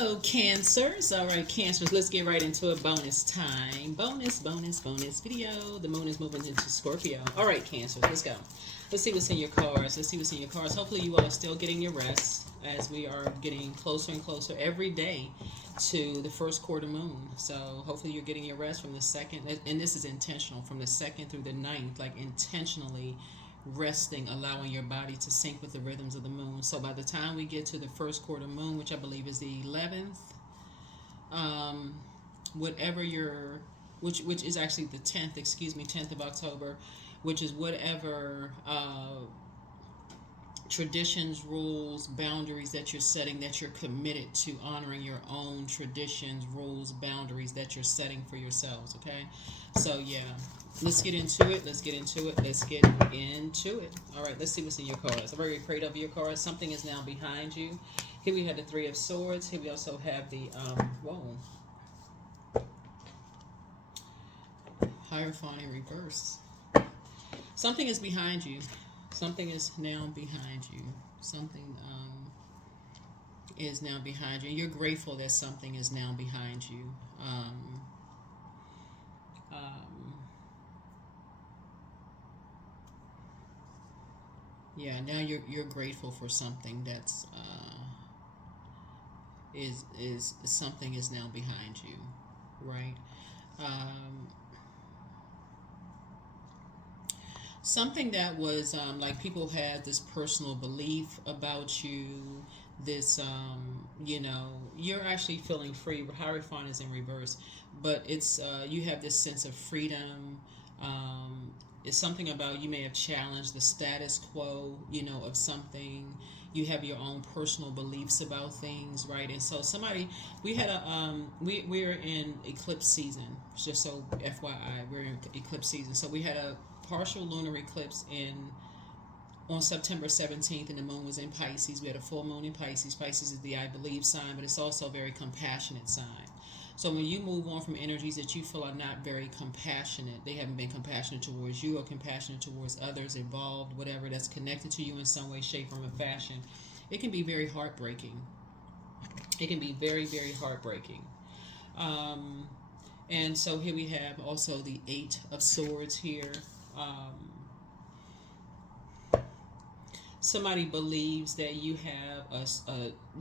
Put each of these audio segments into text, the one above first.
Hello, Cancers. All right, Cancers, let's get right into it. Bonus time. Bonus video. The moon is moving into Scorpio. All right, Cancers, let's go. Let's see what's in your cards. Let's see what's in your cards. Hopefully, you all are still getting your rest as we are getting closer and closer every day to the first quarter moon. So, hopefully, you're getting your rest from the second, and this is intentional, from the second through the ninth, like intentionally resting, allowing your body to sync with the rhythms of the moon. So by the time we get to the first quarter moon, which I believe is the 11th, whatever your, which is actually the 10th, 10th of October, which is whatever traditions, rules, boundaries that you're setting, that you're committed to honoring your own traditions, rules, boundaries that you're setting for yourselves. Okay, so yeah, let's get into it. Let's get into it. Let's get into it. All right, let's see what's in your cards. I've already prayed over your cards. Something is now behind you. Here we have the Three of Swords. Here we also have the Hierophant in reverse. Something is behind you. Something is now behind you. Something is now behind you. You're grateful that something is now behind you. Yeah, now you're grateful for something that's is something is now behind you, right? Um, Something that was like people had this personal belief about you, this you're actually feeling free. Hierophant is in reverse, but it's you have this sense of freedom. It's something about you may have challenged the status quo, of something. You have your own personal beliefs about things, right? And so somebody, we had a we're in eclipse season, just so FYI, we're in eclipse season. So we had a partial lunar eclipse on September 17th, and the moon was in Pisces. We had a full moon in Pisces. Pisces is the I believe sign, but it's also a very compassionate sign. So when you move on from energies that you feel are not very compassionate, they haven't been compassionate towards you or compassionate towards others involved, whatever, that's connected to you in some way, shape, form, or fashion, it can be very heartbreaking. It can be very, very heartbreaking. And so here we have also the Eight of Swords here. Um, Somebody believes that you have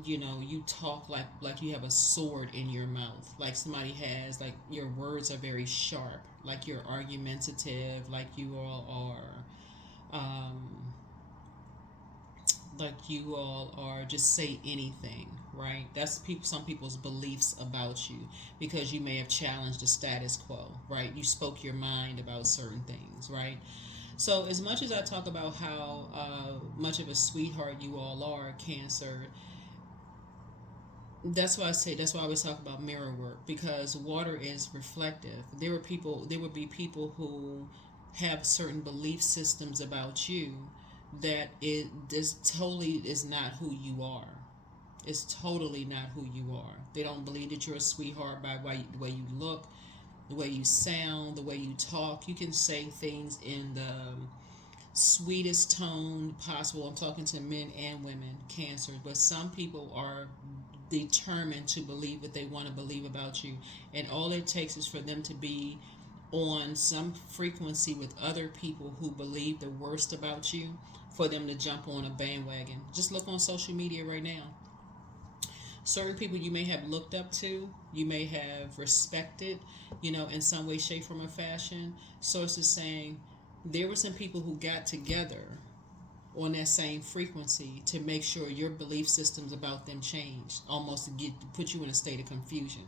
you talk like you have a sword in your mouth, like somebody has, like your words are very sharp, like you're argumentative, like you all are just say anything, right? That's some people's beliefs about you, because you may have challenged the status quo, right? You spoke your mind about certain things, right? So as much as I talk about how much of a sweetheart you all are, Cancer, that's why I always talk about mirror work, because water is reflective. There would be people who have certain belief systems about you that it this totally is not who you are. It's totally not who you are. They don't believe that you're a sweetheart by the way you look, the way you sound, the way you talk. You can say things in the sweetest tone possible. I'm talking to men and women, Cancer, but some people are determined to believe what they want to believe about you, and all it takes is for them to be on some frequency with other people who believe the worst about you for them to jump on a bandwagon. Just look on social media right now. Certain people you may have looked up to, you may have respected, in some way, shape, form, or fashion. Sources saying there were some people who got together on that same frequency to make sure your belief systems about them changed, almost to put you in a state of confusion.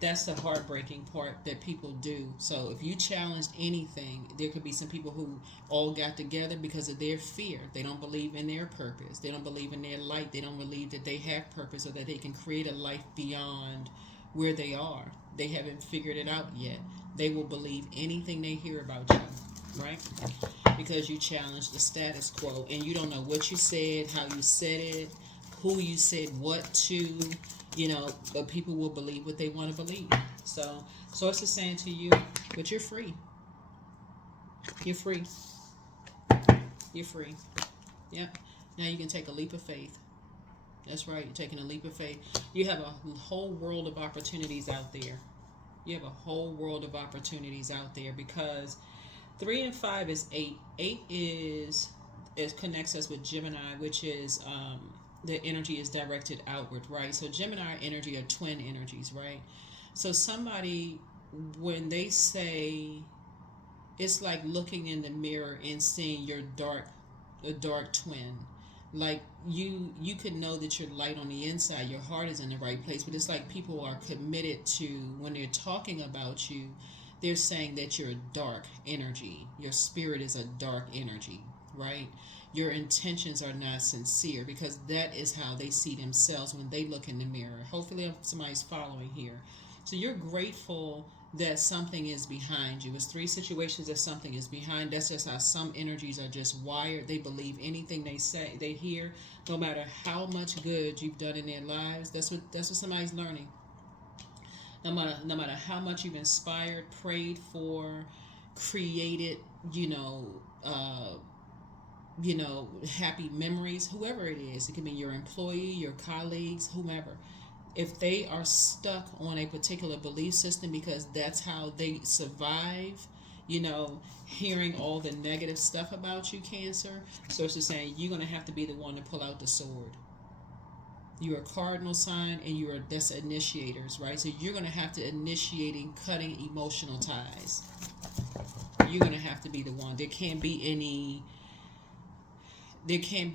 That's the heartbreaking part that people do. So if you challenged anything, there could be some people who all got together because of their fear. They don't believe in their purpose. They don't believe in their light. They don't believe that they have purpose or that they can create a life beyond where they are. They haven't figured it out yet. They will believe anything they hear about you, right? Because you challenged the status quo, and you don't know what you said, how you said it, who you said what to, but people will believe what they want to believe. So it's just saying to you, but you're free. You're free. You're free. Yep. Now you can take a leap of faith. That's right. You're taking a leap of faith. You have a whole world of opportunities out there. You have a whole world of opportunities out there because 3 and 5 is 8. 8 is it connects us with Gemini, which is the energy is directed outward, right? So Gemini energy are twin energies, right? So somebody, when they say, it's like looking in the mirror and seeing your a dark twin. Like you could know that you're light on the inside, your heart is in the right place, but it's like people are committed to, when they're talking about you, they're saying that you're a dark energy. Your spirit is a dark energy, right? Your intentions are not sincere, because that is how they see themselves when they look in the mirror. Hopefully somebody's following here. So you're grateful that something is behind you. It's 3 situations that something is behind. That's just how some energies are just wired. They believe anything they say, they hear, no matter how much good you've done in their lives. That's what somebody's learning. No matter how much you've inspired, prayed for, created, happy memories, whoever it is. It can be your employee, your colleagues, whomever. If they are stuck on a particular belief system because that's how they survive, hearing all the negative stuff about you, Cancer, so it's just saying you're going to have to be the one to pull out the sword. You're a cardinal sign, and that's initiators, right? So you're going to have to initiating cutting emotional ties. You're going to have to be the one. There can't be,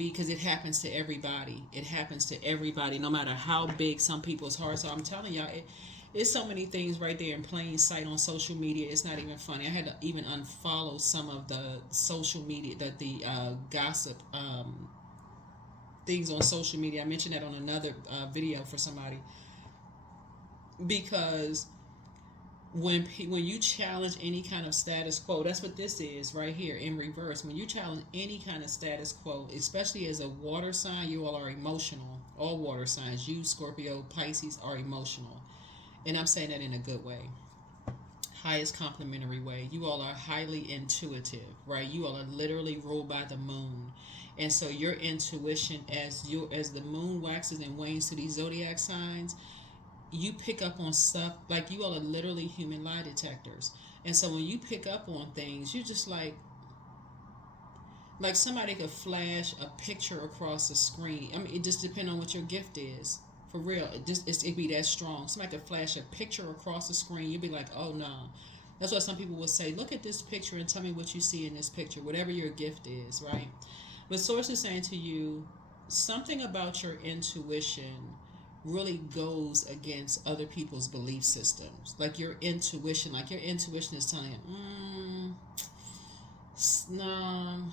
because it happens to everybody. It happens to everybody, no matter how big some people's hearts are. I'm telling y'all, it's so many things right there in plain sight on social media. It's not even funny. I had to even unfollow some of the social media, the gossip things on social media. I mentioned that on another video for somebody, because when you challenge any kind of status quo, that's what this is right here in reverse. When you challenge any kind of status quo, especially as a water sign, you all are emotional. All water signs, you, Scorpio, Pisces, are emotional, and I'm saying that in a good way, highest complimentary way. You all are highly intuitive, right? You all are literally ruled by the moon, and so your intuition, as the moon waxes and wanes to these zodiac signs, you pick up on stuff. Like, you all are literally human lie detectors, and so when you pick up on things, you just like somebody could flash a picture across the screen. I mean, it just depends on what your gift is. For real, it'd be that strong. Somebody could flash a picture across the screen. You'd be like, oh no. That's why some people will say, look at this picture and tell me what you see in this picture, whatever your gift is, right? But Source is saying to you, something about your intuition really goes against other people's belief systems. Like your intuition is telling you, no,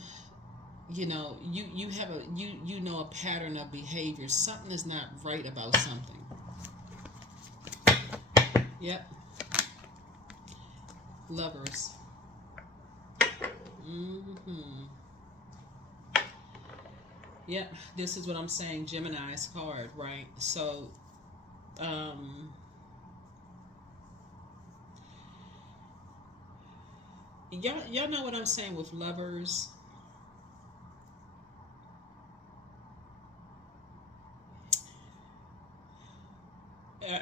you have a pattern of behavior. Something is not right about something. Yep. Lovers. Yep, this is what I'm saying, Gemini's card, right? So, y'all know what I'm saying with lovers.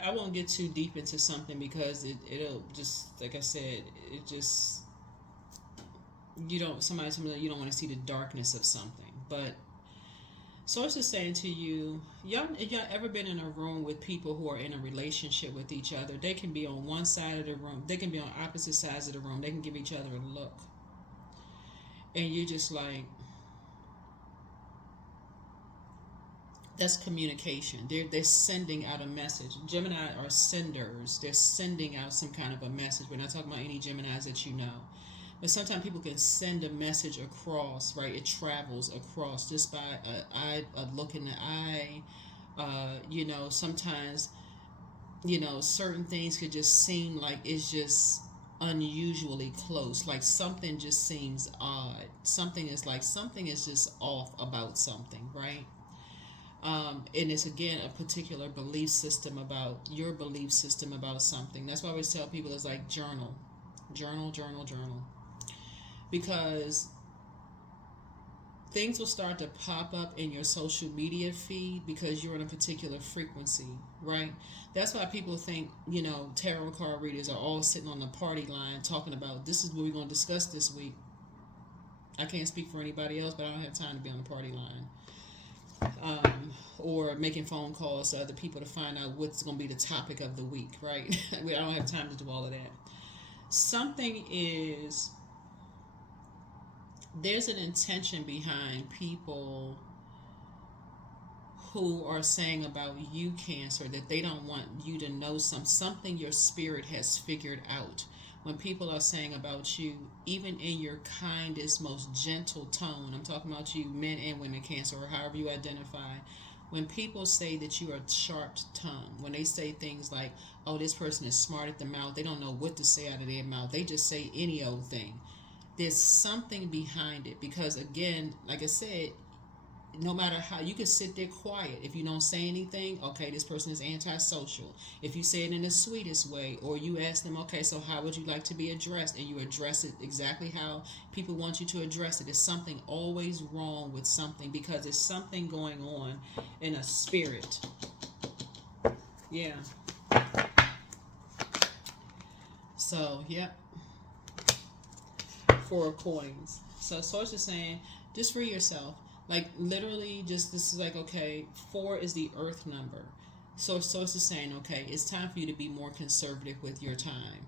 I won't get too deep into something because it'll just, like I said, it just, somebody told me that you don't want to see the darkness of something. But Source is saying to you, y'all ever been in a room with people who are in a relationship with each other? They can be on one side of the room, they can be on opposite sides of the room, they can give each other a look, and you're just like, that's communication. They're sending out a message. Gemini are senders. They're sending out some kind of a message. We're not talking about any Geminis that you know. But sometimes people can send a message across, right? It travels across just by a look in the eye. Sometimes, certain things could just seem like it's just unusually close. Like something just seems odd. Something is just off about something, right? And it's again a particular belief system about your belief system about something. That's why I always tell people, it's like journal. Because things will start to pop up in your social media feed because you're on a particular frequency, right? That's why people think, tarot card readers are all sitting on the party line talking about this is what we're going to discuss this week. I can't speak for anybody else, but I don't have time to be on the party line. Or making phone calls to other people to find out what's going to be the topic of the week, right? I don't have time to do all of that. Something is, there's an intention behind people who are saying about you, Cancer, that they don't want you to know something your spirit has figured out. When people are saying about you, even in your kindest, most gentle tone, I'm talking about you, men and women, Cancer, or however you identify. When people say that you are sharp tongue, when they say things like, oh, this person is smart at the mouth, they don't know what to say out of their mouth, they just say any old thing. There's something behind it because, again, like I said, no matter how, you can sit there quiet. If you don't say anything, okay, this person is antisocial. If you say it in the sweetest way, or you ask them, okay, so how would you like to be addressed? And you address it exactly how people want you to address it. There's something always wrong with something because there's something going on in a spirit. Yeah. So, yep. 4 of coins. So Source is saying, just free yourself. Like, literally, just, this is like, okay, 4 is the earth number. So Source is saying, okay, it's time for you to be more conservative with your time.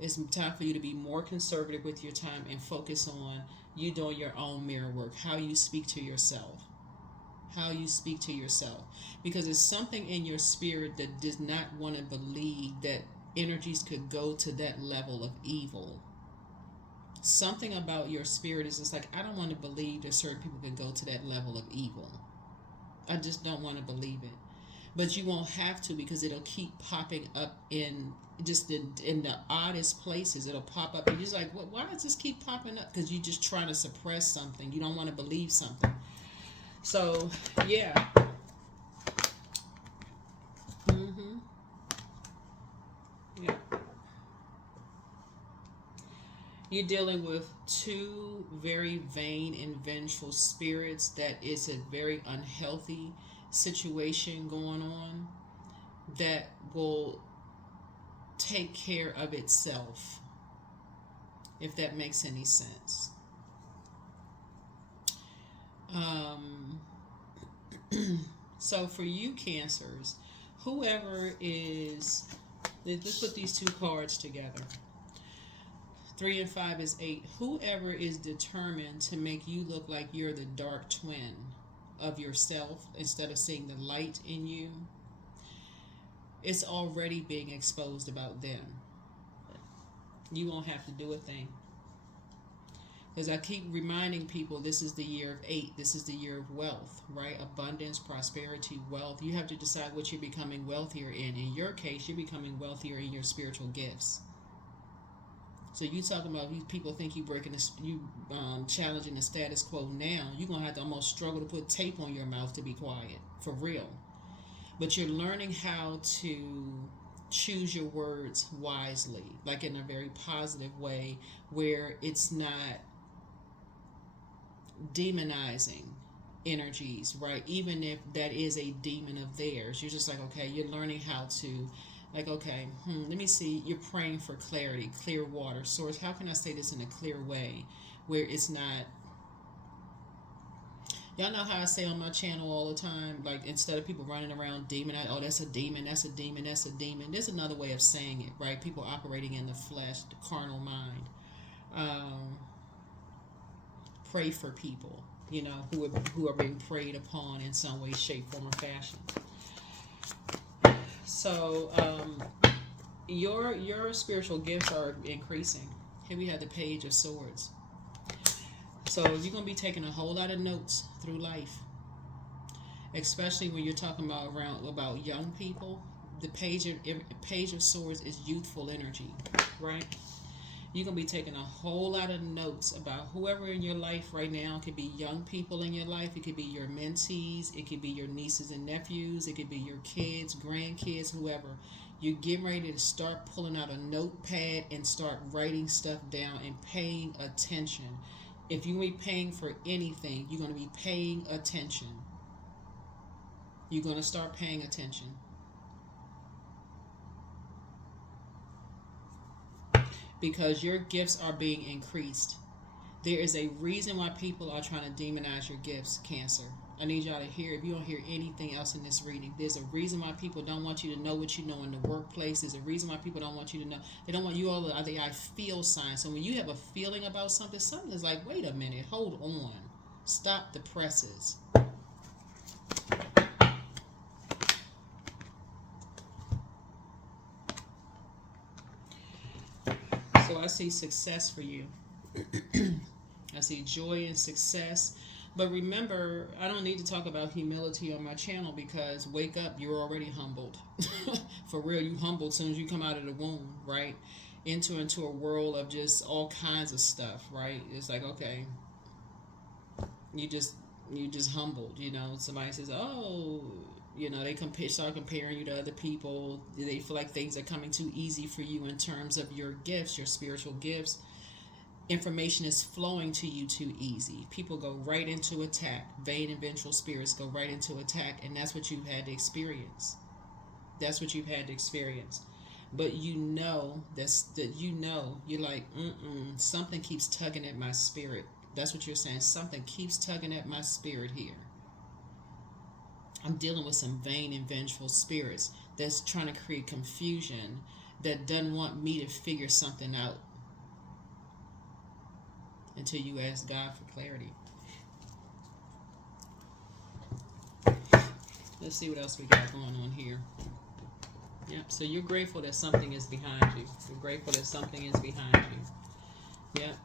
It's time for you to be more conservative with your time and focus on you doing your own mirror work, how you speak to yourself. How you speak to yourself. Because it's something in your spirit that does not want to believe that energies could go to that level of evil. Something about your spirit is just like, I don't want to believe that certain people can go to that level of evil. I just don't want to believe it. But you won't have to, because it'll keep popping up in the oddest places. It'll pop up and you're just like, why does this keep popping up? Because you're just trying to suppress something. You don't want to believe something. So, yeah. Yeah. You're dealing with 2 very vain and vengeful spirits. That is a very unhealthy situation going on that will take care of itself, if that makes any sense. So for you, Cancers, whoever is, let's put these 2 cards together. 3 and 5 is 8. Whoever is determined to make you look like you're the dark twin of yourself instead of seeing the light in you, it's already being exposed about them. You won't have to do a thing. Because I keep reminding people, this is the year of 8. This is the year of wealth, right? Abundance, prosperity, wealth. You have to decide what you're becoming wealthier in. In your case, you're becoming wealthier in your spiritual gifts. So you talking about people think you challenging the status quo now. You're going to have to almost struggle to put tape on your mouth to be quiet, for real. But you're learning how to choose your words wisely, like in a very positive way, where it's not demonizing energies, right? Even if that is a demon of theirs, you're just like, okay, you're learning how to, like, okay, let me see, you're praying for clarity, clear water. Source, how can I say this in a clear way where it's not, y'all know how I say on my channel all the time, like, instead of people running around demonizing, oh, that's a demon, that's a demon, that's a demon. There's another way of saying it, right? People operating in the flesh, the carnal mind. Pray for people, who are being preyed upon in some way, shape, form, or fashion. So, your spiritual gifts are increasing. Here we have the Page of Swords. So you're going to be taking a whole lot of notes through life, especially when you're talking about young people. The Page of Swords is youthful energy, right? You're going to be taking a whole lot of notes about whoever in your life right now. It could be young people in your life. It could be your mentees. It could be your nieces and nephews. It could be your kids, grandkids, whoever. You're getting ready to start pulling out a notepad and start writing stuff down and paying attention If you're going to be paying for anything, you're going to be paying attention. You're going to start paying attention. Because your gifts are being increased. There is a reason why people are trying to demonize your gifts, Cancer. I need y'all to hear, if you don't hear anything else in this reading, there's a reason why people don't want you to know what you know in the workplace. There's a reason why people don't want you to know. They don't want you all to, I feel signs. So when you have a feeling about something, something is like, wait a minute, hold on. Stop the presses. So I see success for you. I see joy and success. But remember, I don't need to talk about humility on my channel, because wake up, you're already humbled. For real, you humbled as soon as you come out of the womb, right? Into a world of just all kinds of stuff, right? It's like, okay, you just humbled, Somebody says, oh, they start comparing you to other people. They feel like things are coming too easy for you in terms of your gifts, your spiritual gifts. Information is flowing to you too easy. People go right into attack. Vain and vengeful spirits go right into attack, and that's what you've had to experience. That's what you've had to experience. But you're like, something keeps tugging at my spirit. That's what you're saying. Something keeps tugging at my spirit here. I'm dealing with some vain and vengeful spirits that's trying to create confusion, that doesn't want me to figure something out until you ask God for clarity. Let's see what else we got going on here. Yep, so you're grateful that something is behind you. You're grateful that something is behind you. Yep.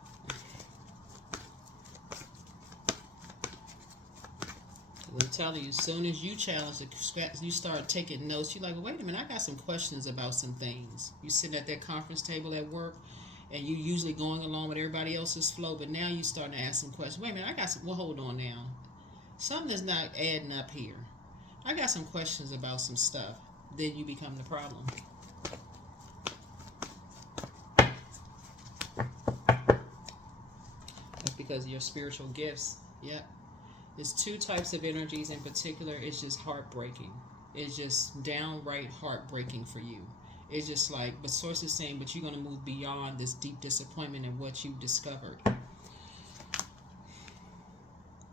I'm telling you, as soon as you challenge it, you start taking notes. You're like, wait a minute, I got some questions about some things. You sit at that conference table at work, and you usually going along with everybody else's flow, but now you starting to ask some questions. Wait a minute, I got some. Well, hold on now. Something's not adding up here. I got some questions about some stuff. Then you become the problem. That's because of your spiritual gifts. Yep. There's two types of energies in particular. It's just heartbreaking. It's just downright heartbreaking for you. It's just like, but Source is saying, but you're going to move beyond this deep disappointment in what you've discovered.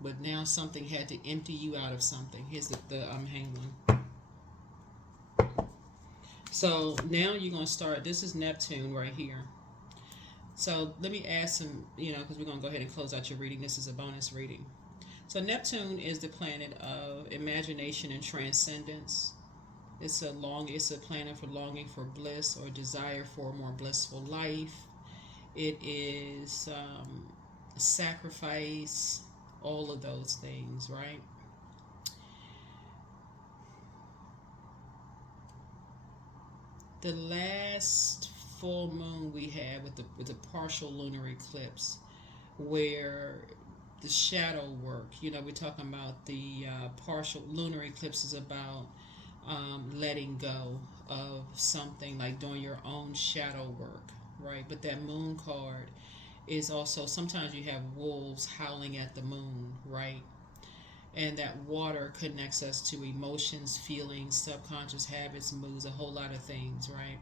But now something had to empty you out of something. Here's the hang one. So now you're going to start. This is Neptune right here. So let me ask some, because we're going to go ahead and close out your reading. This is a bonus reading. So Neptune is the planet of imagination and transcendence. It's a planet for longing for bliss or desire for a more blissful life. It is sacrifice, all of those things, right? The last full moon we had with the partial lunar eclipse, where the shadow work, we're talking about the partial lunar eclipse is about letting go of something, like doing your own shadow work, right? But that moon card is also, sometimes you have wolves howling at the moon, right? And that water connects us to emotions, feelings, subconscious habits, moods, a whole lot of things, right?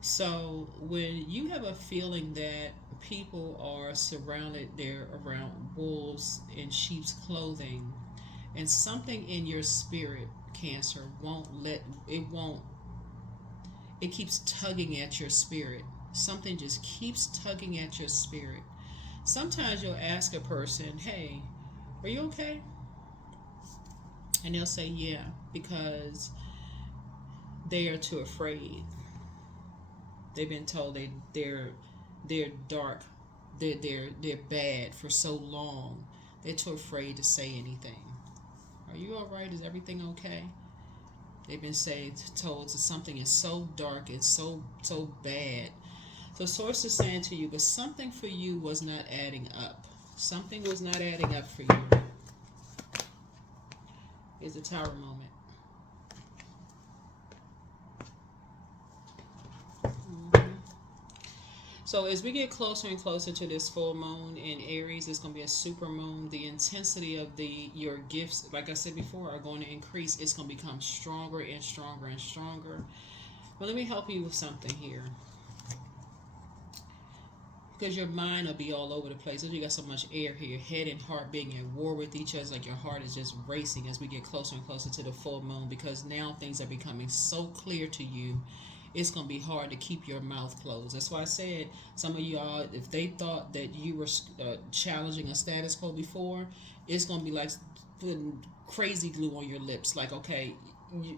So when you have a feeling that people are surrounded, they're around wolves in sheep's clothing, and something in your spirit, Cancer, it keeps tugging at your spirit. Something just keeps tugging at your spirit. Sometimes you'll ask a person, hey, are you okay? And they'll say, yeah, because they are too afraid. They've been told they're dark, they're bad for so long. They're too afraid to say anything. Are you all right? Is everything okay? They've been told that something is so dark, it's so bad. So Source is saying to you, but something for you was not adding up. Something was not adding up for you. Here's a Tower moment. So as we get closer and closer to this full moon in Aries, it's going to be a super moon. The intensity of the your gifts, like I said before, are going to increase. It's going to become stronger and stronger and stronger. But let me help you with something here, because your mind will be all over the place. You got so much air here, your head and heart being at war with each other, like your heart is just racing as we get closer and closer to the full moon, because now things are becoming so clear to you. It's going to be hard to keep your mouth closed. That's why I said some of y'all, if they thought that you were challenging a status quo before, it's going to be like putting crazy glue on your lips. Like, okay,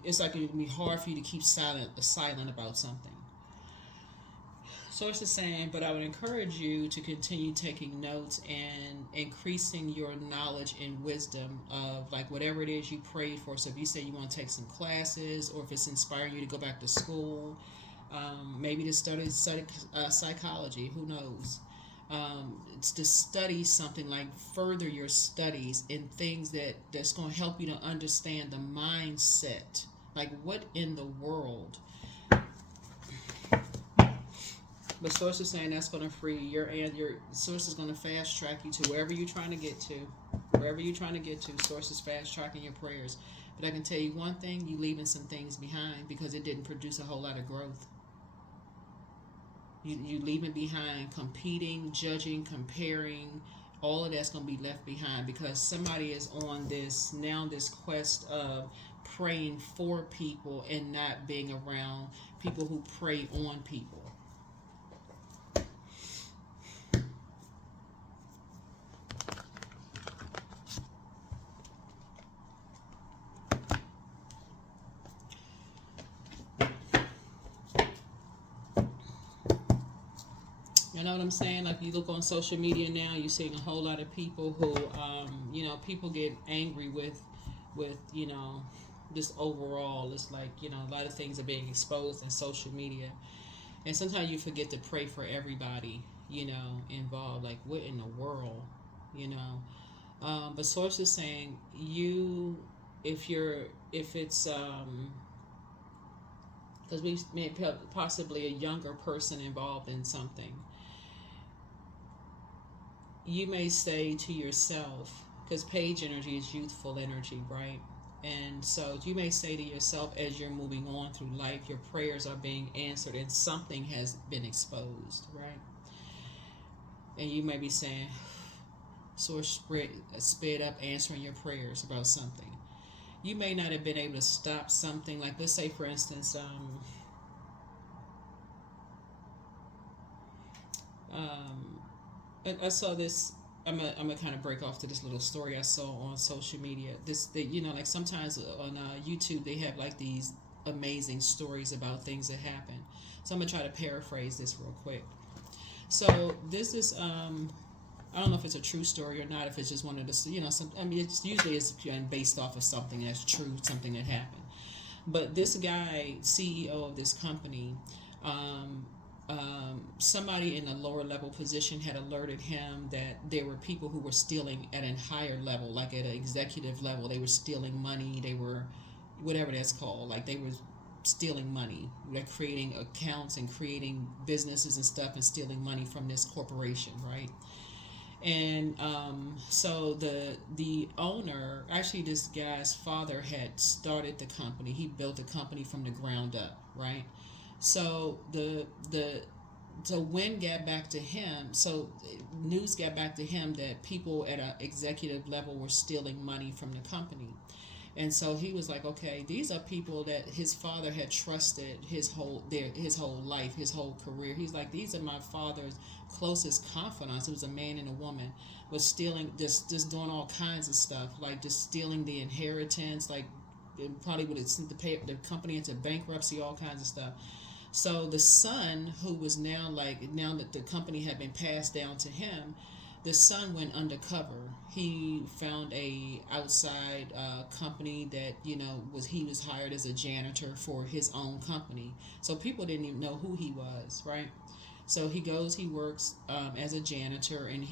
it's like it would be hard for you to keep silent about something. Source is saying, but I would encourage you to continue taking notes and increasing your knowledge and wisdom of like whatever it is you prayed for. So if you say you want to take some classes, or if it's inspiring you to go back to school, maybe to study psychology, who knows? It's to study something, like further your studies in things that's going to help you to understand the mindset. Like what in the world? But source is saying that's going to free your, and your source is going to fast track you to wherever you're trying to get to. Wherever you're trying to get to, source is fast tracking your prayers. But I can tell you one thing, you leaving some things behind because it didn't produce a whole lot of growth. You leaving behind competing, judging, comparing. All of that's going to be left behind because somebody is on this quest of praying for people and not being around people who prey on people. You know what I'm saying? Like you look on social media now, you're seeing a whole lot of people who, people get angry with, just overall. It's like, a lot of things are being exposed in social media. And sometimes you forget to pray for everybody, involved. Like what in the world, you know? But source is saying if it's, because we may possibly a younger person involved in something, you may say to yourself, because page energy is youthful energy, right? And so you may say to yourself as you're moving on through life, your prayers are being answered and something has been exposed, right? And you may be saying, source sped up answering your prayers about something. You may not have been able to stop something. Like let's say for instance, I saw this. I'm gonna kind of break off to this little story I saw on social media. Like sometimes on YouTube they have like these amazing stories about things that happen. So I'm gonna try to paraphrase this real quick. So this is I don't know if it's a true story or not. If it's just one of the it's usually it's based off of something that's true, something that happened. But this guy, CEO of this company, somebody in a lower level position had alerted him that there were people who were stealing at a higher level, like at an executive level. They were stealing money. They were, whatever that's called, like they were stealing money. They're creating accounts and creating businesses and stuff and stealing money from this corporation, right? And so the owner, actually this guy's father had started the company. He built the company from the ground up, right? So when got back to him, so news got back to him that people at an executive level were stealing money from the company. And so he was like, okay, these are people that his father had trusted his whole life, his whole career. He's like, these are my father's closest confidants. It was a man and a woman, was stealing, just doing all kinds of stuff, like just stealing the inheritance, like it probably would have sent the company into bankruptcy, all kinds of stuff. So the son, who was now that the company had been passed down to him, the son went undercover. He found a outside company that he was hired as a janitor for his own company. So people didn't even know who he was, right? So he works as a janitor, and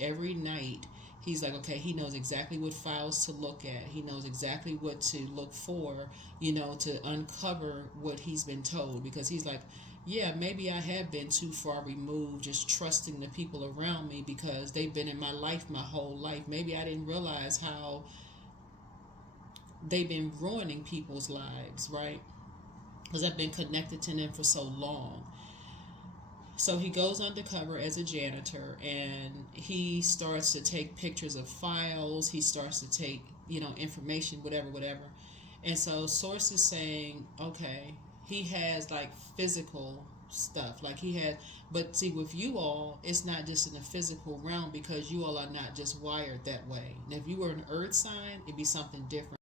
every night he's like, okay, he knows exactly what files to look at. He knows exactly what to look for, to uncover what he's been told. Because he's like, yeah, maybe I have been too far removed, just trusting the people around me because they've been in my life my whole life. Maybe I didn't realize how they've been ruining people's lives, right? Because I've been connected to them for so long. So he goes undercover as a janitor, and he starts to take pictures of files. He starts to take, information, whatever, whatever. And so sources saying, okay, he has like physical stuff, like he had. But see, with you all, it's not just in the physical realm because you all are not just wired that way. And if you were an earth sign, it'd be something different.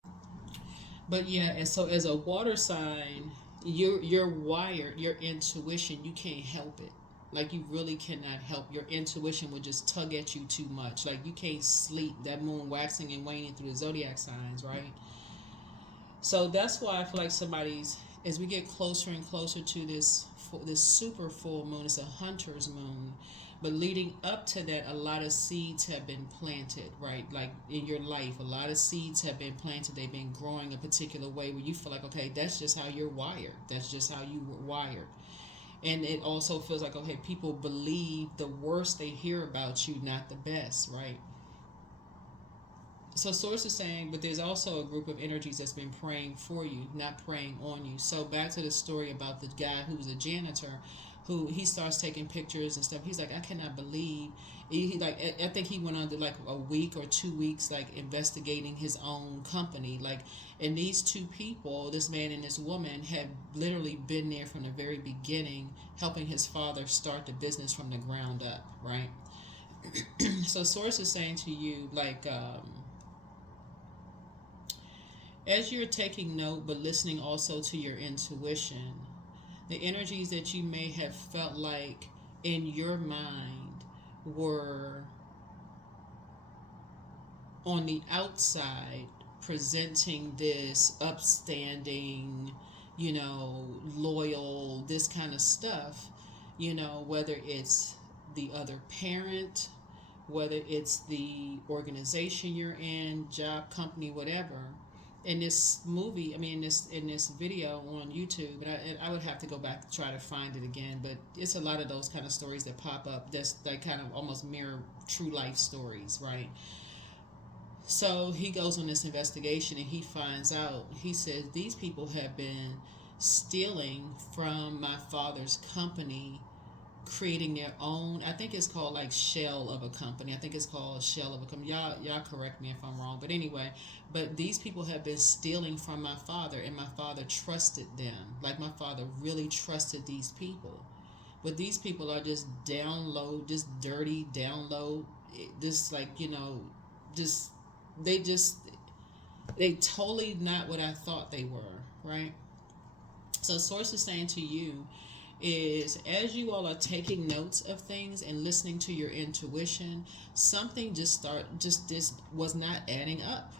But yeah, and so as a water sign, you're wired, your intuition, you can't help it. Like you really cannot help. Your intuition will just tug at you too much. Like you can't sleep. That moon waxing and waning through the zodiac signs, right? So that's why I feel like somebody's, as we get closer and closer to this super full moon, it's a hunter's moon. But leading up to that, a lot of seeds have been planted, right? Like in your life, a lot of seeds have been planted. They've been growing a particular way where you feel like, okay, that's just how you're wired. That's just how you were wired. And it also feels like, okay, people believe the worst they hear about you, not the best, right? So source is saying, but there's also a group of energies that's been praying for you, not praying on you. So back to the story about the guy who was a janitor, who he starts taking pictures and stuff. He's like, I cannot believe. He like, I think he went under like a week or 2 weeks, like investigating his own company. Like, and these two people, this man and this woman, had literally been there from the very beginning, helping his father start the business from the ground up, right? So source is saying to you, like, as you're taking note but listening also to your intuition, the energies that you may have felt like in your mind were on the outside presenting this upstanding, loyal, this kind of stuff, whether it's the other parent, whether it's the organization you're in, job, company, whatever. In this movie, I mean, in this video on YouTube, and I would have to go back to try to find it again, but it's a lot of those kind of stories that pop up that's like kind of almost mirror true life stories, right? So he goes on this investigation and he finds out, he says, these people have been stealing from my father's company, creating their own, I think it's called like shell of a company. I think it's called shell of a company. Y'all correct me if I'm wrong. But anyway, but these people have been stealing from my father, and my father trusted them. Like my father really trusted these people. But these people are just down low, just dirty, down low. Just like, just, they just, they totally not what I thought they were, right? So source is saying to you, is as you all are taking notes of things and listening to your intuition, something just this was not adding up.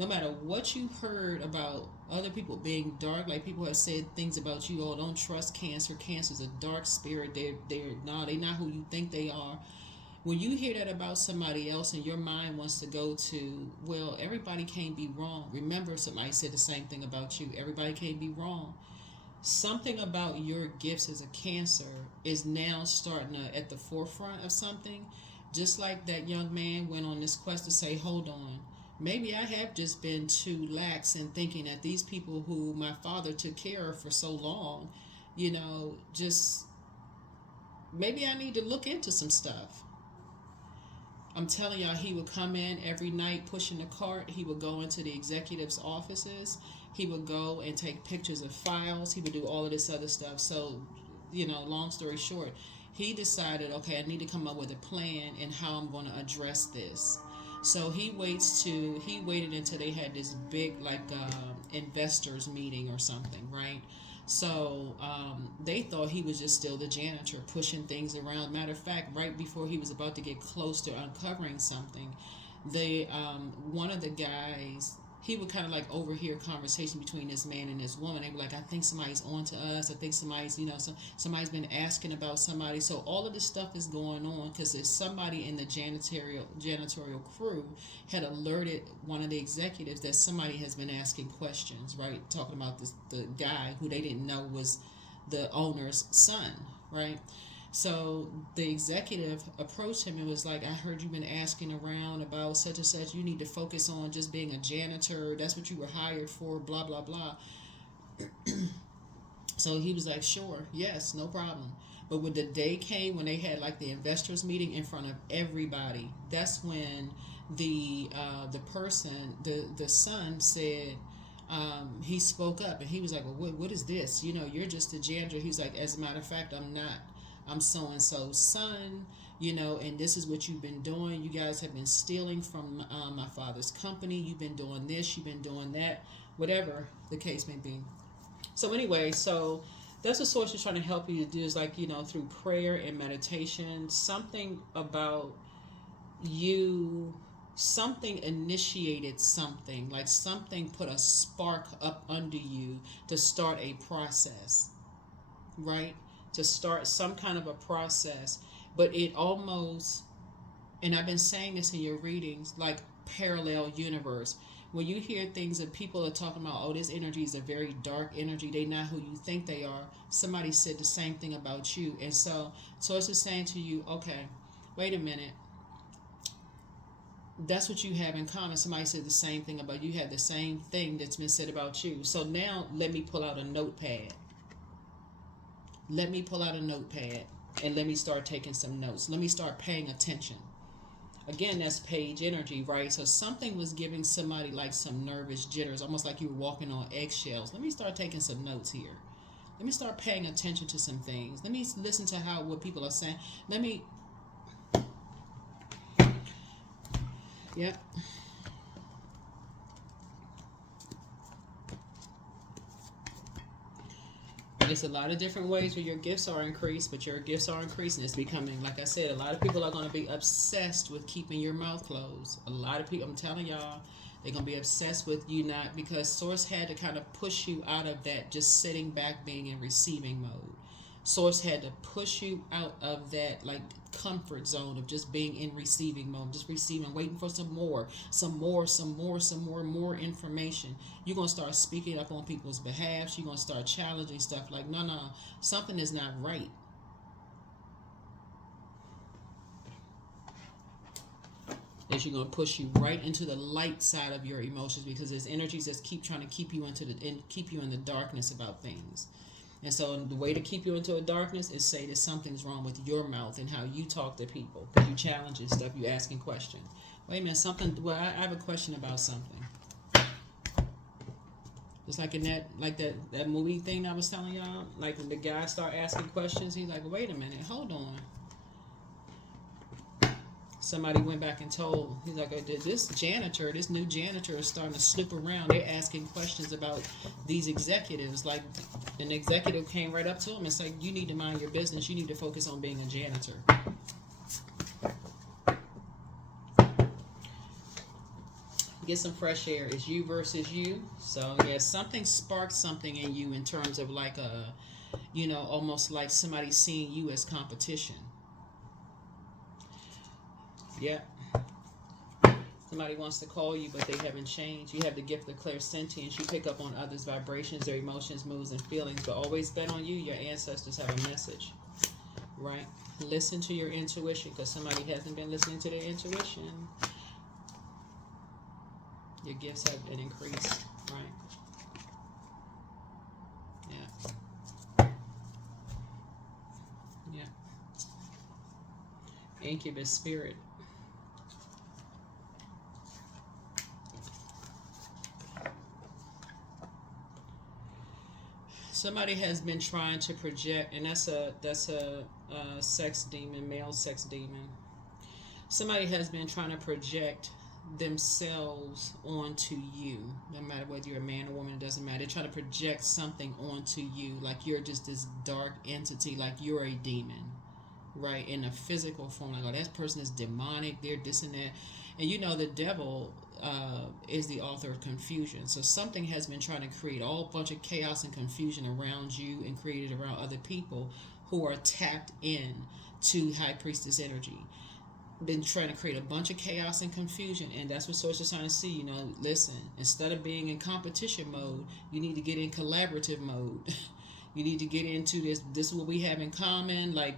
No matter what you heard about other people being dark, like people have said things about you, oh, don't trust Cancer. Cancer's a dark spirit. They're not who you think they are. When you hear that about somebody else and your mind wants to go to, well, everybody can't be wrong. Remember, somebody said the same thing about you. Everybody can't be wrong. Something about your gifts as a Cancer is now starting at the forefront of something. Just like that young man went on this quest to say, hold on, maybe I have just been too lax in thinking that these people who my father took care of for so long, just maybe I need to look into some stuff. I'm telling y'all, he would come in every night pushing the cart. He would go into the executives' offices. He would go and take pictures of files. He would do all of this other stuff. So, long story short, he decided, okay, I need to come up with a plan and how I'm going to address this. So he waited until they had this big, like, investors meeting or something, right? So they thought he was just still the janitor pushing things around. Matter of fact, right before he was about to get close to uncovering something, one of the guys, he would kind of like overhear conversation between this man and this woman. They were like, I think somebody's on to us. I think somebody's, somebody's been asking about somebody. So all of this stuff is going on because there's somebody in the janitorial crew had alerted one of the executives that somebody has been asking questions, right? Talking about the guy who they didn't know was the owner's son, right? So the executive approached him and was like, I heard you've been asking around about such and such. You need to focus on just being a janitor. That's what you were hired for, blah, blah, blah. So he was like, sure, yes, no problem. But when the day came when they had like the investors meeting in front of everybody, that's when the person, the son said, he spoke up and he was like, well, what is this? You're just a janitor. He's like, as a matter of fact, I'm not. I'm so and so's son, and this is what you've been doing. You guys have been stealing from my father's company. You've been doing this, you've been doing that, whatever the case may be. So anyway, so that's what Source is trying to help you to do, is like, through prayer and meditation, something about you, something initiated something, like something put a spark up under you to start a process, right? To start some kind of a process. But it almost, and I've been saying this in your readings, like parallel universe. When you hear things that people are talking about, oh, this energy is a very dark energy, they not who you think they are. Somebody said the same thing about you. And so it's just saying to you, okay, wait a minute. That's what you have in common. Somebody said the same thing about you. You had the same thing that's been said about you. So now let me pull out a notepad. Let me pull out a notepad and let me start taking some notes. Let me start paying attention. Again, that's page energy, right? So something was giving somebody like some nervous jitters, almost like you were walking on eggshells. Let me start taking some notes here. Let me start paying attention to some things. Let me listen to what people are saying. Yep. There's a lot of different ways where your gifts are increased, but your gifts are increasing. It's becoming, like I said, a lot of people are going to be obsessed with keeping your mouth closed. A lot of people, I'm telling y'all, they're going to be obsessed with you not, because Source had to kind of push you out of that just sitting back being in receiving mode. Source had to push you out of that like comfort zone of just being in receiving mode, just receiving, waiting for some more information. You're going to start speaking up on people's behalf. You're going to start challenging stuff like, no, something is not right. That you're going to push you right into the light side of your emotions, because there's energies that keep trying to keep you in the darkness about things. And so the way to keep you into a darkness is say that something's wrong with your mouth and how you talk to people. Because you challenging stuff, you asking questions. Wait a minute, I have a question about something. Just like in that movie thing I was telling y'all, like when the guy start asking questions, he's like, wait a minute, hold on. Somebody went back and told, he's like, this new janitor is starting to slip around. They're asking questions about these executives. Like, an executive came right up to him and said, you need to mind your business. You need to focus on being a janitor. Get some fresh air. It's you versus you. So, yeah, something sparked something in you in terms of like almost like somebody seeing you as competition. Yeah. Somebody wants to call you, but they haven't changed. You have the gift of clairsentience. You pick up on others' vibrations, their emotions, moods, and feelings. But always bet on you. Your ancestors have a message, right? Listen to your intuition, because somebody hasn't been listening to their intuition. Your gifts have been increased, right? Yeah. Yeah. Incubus spirit. Somebody has been trying to project, and that's a sex demon, male sex demon. Somebody has been trying to project themselves onto you. No matter whether you're a man or woman, it doesn't matter. They're trying to project something onto you, like you're just this dark entity, like you're a demon, right? In a physical form, like, oh, that person is demonic, they're this and that. And the devil is the author of confusion. So something has been trying to create a whole bunch of chaos and confusion around you and created around other people who are tapped in to High Priestess energy. Been trying to create a bunch of chaos and confusion, and that's what Source is trying to see. Listen, instead of being in competition mode, you need to get in collaborative mode. You need to get into this. This is what we have in common. Like,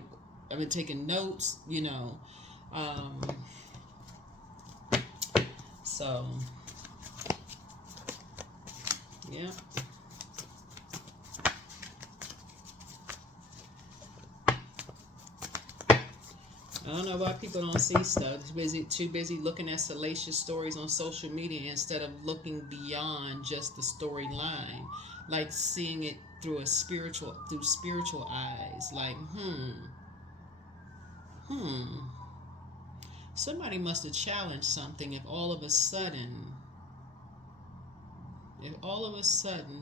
I've been taking notes, Um, so, yeah. I don't know why people don't see stuff. Too busy looking at salacious stories on social media instead of looking beyond just the storyline, like seeing it through spiritual eyes. Like, hmm. Somebody must have challenged something if all of a sudden,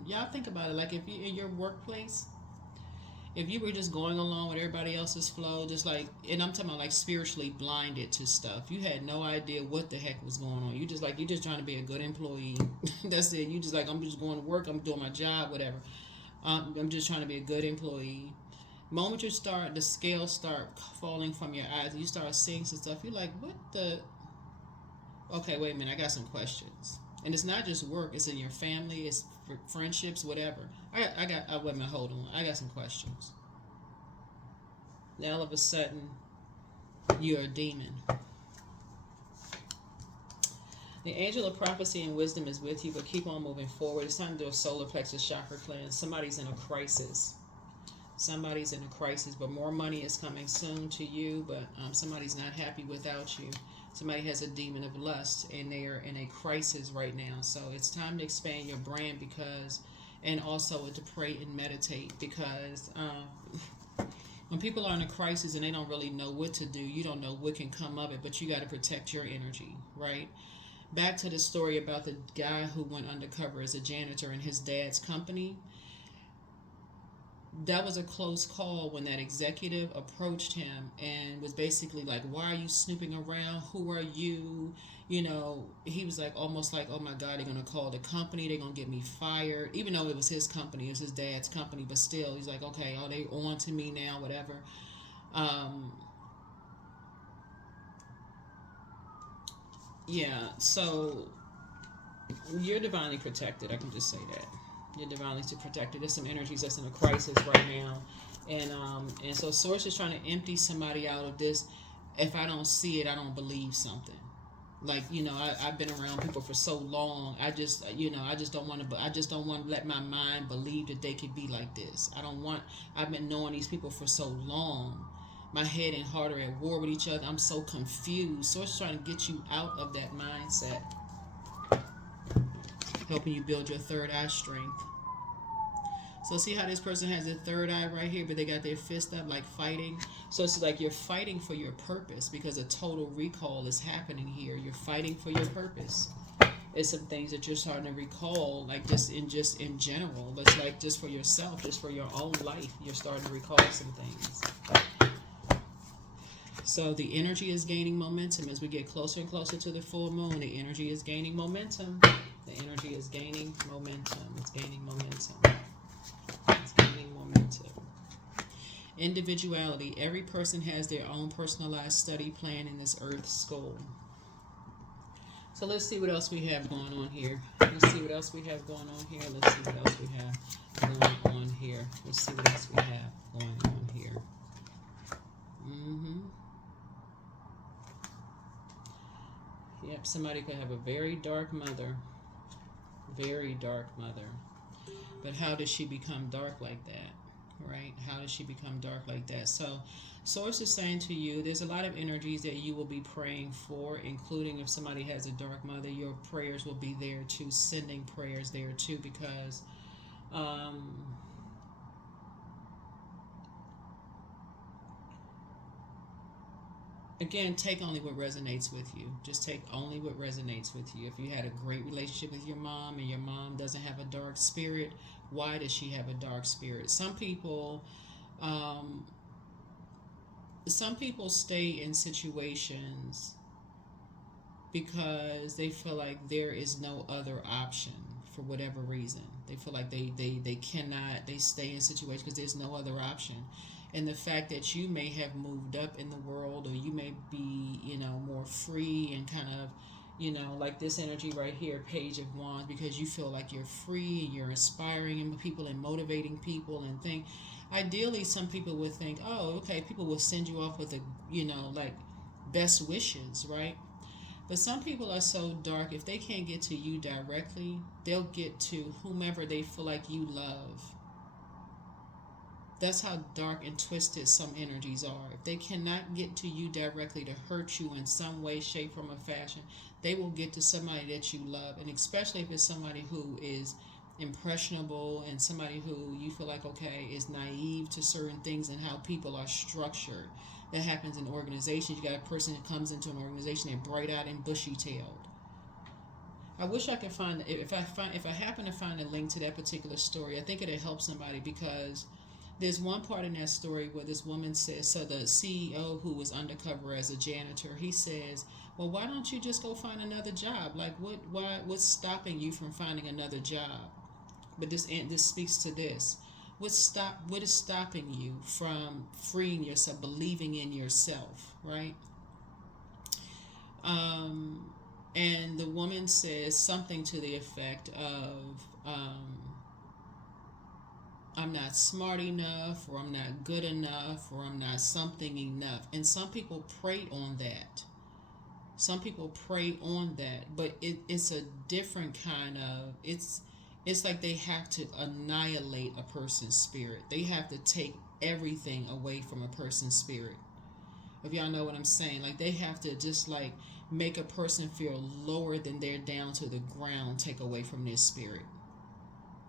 y'all think about it, like if you in your workplace, if you were just going along with everybody else's flow, just like, and I'm talking about like spiritually blinded to stuff, you had no idea what the heck was going on. You just trying to be a good employee. That's it. You just like, I'm just going to work. I'm doing my job, whatever. I'm just trying to be a good employee. Moment the scales start falling from your eyes, and you start seeing some stuff. You're like, what the? Okay, wait a minute. I got some questions. And it's not just work. It's in your family. It's friendships, whatever. Wait a minute. Hold on. I got some questions. Now all of a sudden, you're a demon. The angel of prophecy and wisdom is with you, but keep on moving forward. It's time to do a solar plexus chakra cleanse. Somebody's in a crisis. Somebody's in a crisis, but more money is coming soon to you, but somebody's not happy without you. Somebody has a demon of lust, and they're in a crisis right now. So it's time to expand your brand and also to pray and meditate, because when people are in a crisis and they don't really know what to do, you don't know what can come of it, but you got to protect your energy, right? Back to the story about the guy who went undercover as a janitor in his dad's company. That was a close call when that executive approached him and was basically like, why are you snooping around? Who are you? He was like, almost like, oh my God, they're going to call the company. They're going to get me fired. Even though it was his company, it was his dad's company. But still, he's like, okay, are they on to me now? Whatever. Yeah, so you're divinely protected. I can just say that. You're divinely protected. There's some energies that's in a crisis right now, and so Source is trying to empty somebody out of this. If I don't see it, I don't believe something. Like, I've been around people for so long. I just don't want to let my mind believe that they could be like this. I've been knowing these people for so long. My head and heart are at war with each other. I'm so confused. Source is trying to get you out of that mindset, helping you build your third eye strength. So see how this person has their third eye right here, but they got their fist up like fighting. So it's like you're fighting for your purpose, because a total recall is happening here. You're fighting for your purpose. It's some things that you're starting to recall, like just in general. But it's like just for yourself, just for your own life, you're starting to recall some things. So the energy is gaining momentum as we get closer and closer to the full moon. The energy is gaining momentum. The energy is gaining momentum. It's gaining momentum. It's gaining momentum. Individuality. Every person has their own personalized study plan in this earth school. So let's see what else we have going on here. Let's see what else we have going on here. Let's see what else we have going on here. Let's see what else we have going on here. Yep, somebody could have a very dark mother. Very dark mother. But how does she become dark like that? Right? How does she become dark like that? So, Source is saying to you, there's a lot of energies that you will be praying for, including if somebody has a dark mother, your prayers will be there too, sending prayers there too, because again, take only what resonates with you. Just take only what resonates with you. If you had a great relationship with your mom and your mom doesn't have a dark spirit, why does she have a dark spirit? Some people stay in situations because they feel like there is no other option for whatever reason. They feel like they cannot, they stay in situations because there's no other option. And the fact that you may have moved up in the world, or you may be, more free and kind of, Like this energy right here, Page of Wands, because you feel like you're free and you're inspiring people and motivating people and think. Ideally, some people would think, oh, okay, people will send you off with like best wishes, right? But some people are so dark, if they can't get to you directly, they'll get to whomever they feel like you love. That's how dark and twisted some energies are. If they cannot get to you directly to hurt you in some way, shape, form, or fashion, they will get to somebody that you love. And especially if it's somebody who is impressionable and somebody who you feel like, okay, is naive to certain things and how people are structured. That happens in organizations. You got a person that comes into an organization, they're bright-eyed and bushy-tailed. I wish I could find, if I happen to find a link to that particular story, I think it'll help somebody, because there's one part in that story where this woman says, so the CEO who was undercover as a janitor, he says, well, why don't you just go find another job? Like, what's stopping you from finding another job? But this speaks to this. What is stopping you from freeing yourself, believing in yourself, right? And the woman says something to the effect of, I'm not smart enough, or I'm not good enough, or I'm not something enough. And some people prey on that. But it's a different kind of, it's like they have to annihilate a person's spirit. They have to take everything away from a person's spirit. If y'all know what I'm saying, like they have to just like make a person feel lower than they're down to the ground, take away from their spirit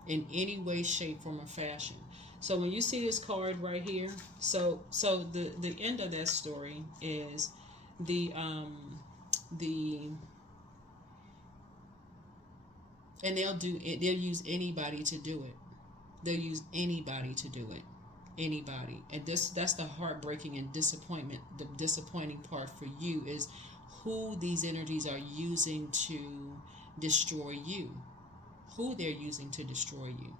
in any way, shape, form, or fashion. So when you see this card right here, so the end of that story is the and they'll use anybody to do it. They'll use anybody to do it. Anybody. And that's the heartbreaking and the disappointing part for you, is who these energies are using to destroy you. Who they're using to destroy you.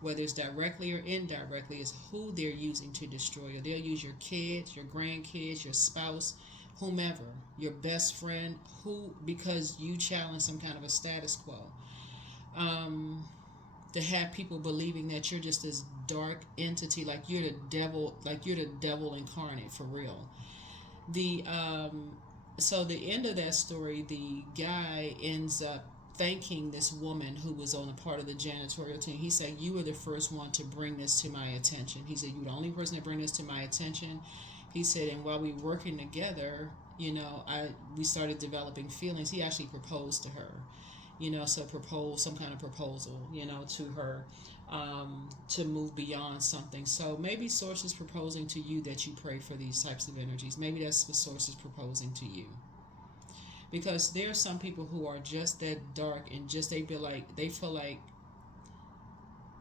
Whether it's directly or indirectly, is who they're using to destroy you. They'll use your kids, your grandkids, your spouse, whomever, your best friend, because you challenge some kind of a status quo. To have people believing that you're just this dark entity, like you're the devil incarnate, for real. So the end of that story, the guy ends up thanking this woman who was on a part of the janitorial team. He said, you were the first one to bring this to my attention. He said, you were the only person to bring this to my attention. He said, and while we were working together, we started developing feelings. He actually proposed to her, so some kind of proposal, to her, to move beyond something. So maybe Source is proposing to you that you pray for these types of energies. Maybe that's what Source is proposing to you. Because there are some people who are just that dark, and they feel like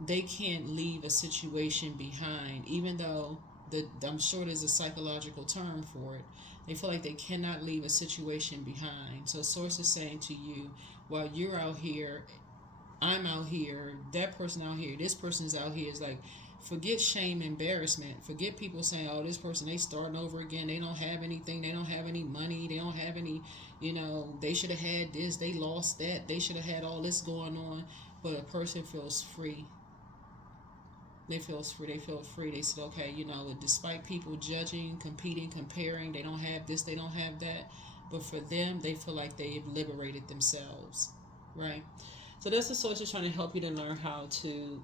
they can't leave a situation behind, even though I'm sure there's a psychological term for it. They feel like they cannot leave a situation behind. So Source is saying to you, while you're out here, I'm out here, that person out here, this person's out here, is like, forget shame, embarrassment. Forget people saying, oh, this person, they starting over again. They don't have anything. They don't have any money. They don't have any, they should have had this. They lost that. They should have had all this going on. But a person feels free. They feel free. They said, okay, despite people judging, competing, comparing, they don't have this, they don't have that. But for them, they feel like they've liberated themselves, right? So that's the Source is trying to help you to learn how to,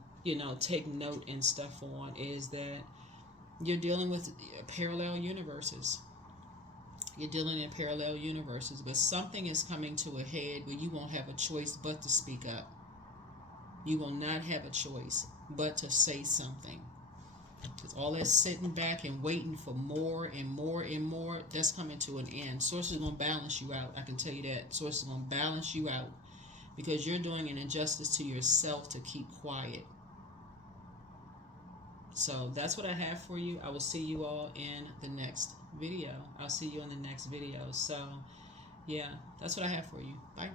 take note and stuff on, is that you're dealing with parallel universes. You're dealing in parallel universes, but something is coming to a head where you won't have a choice but to speak up. You will not have a choice but to say something. Because all that sitting back and waiting for more and more and more, that's coming to an end. Source is going to balance you out. I can tell you that. Source is going to balance you out, because you're doing an injustice to yourself to keep quiet. So that's what I have for you. I will see you all in the next video. So yeah, that's what I have for you. Bye.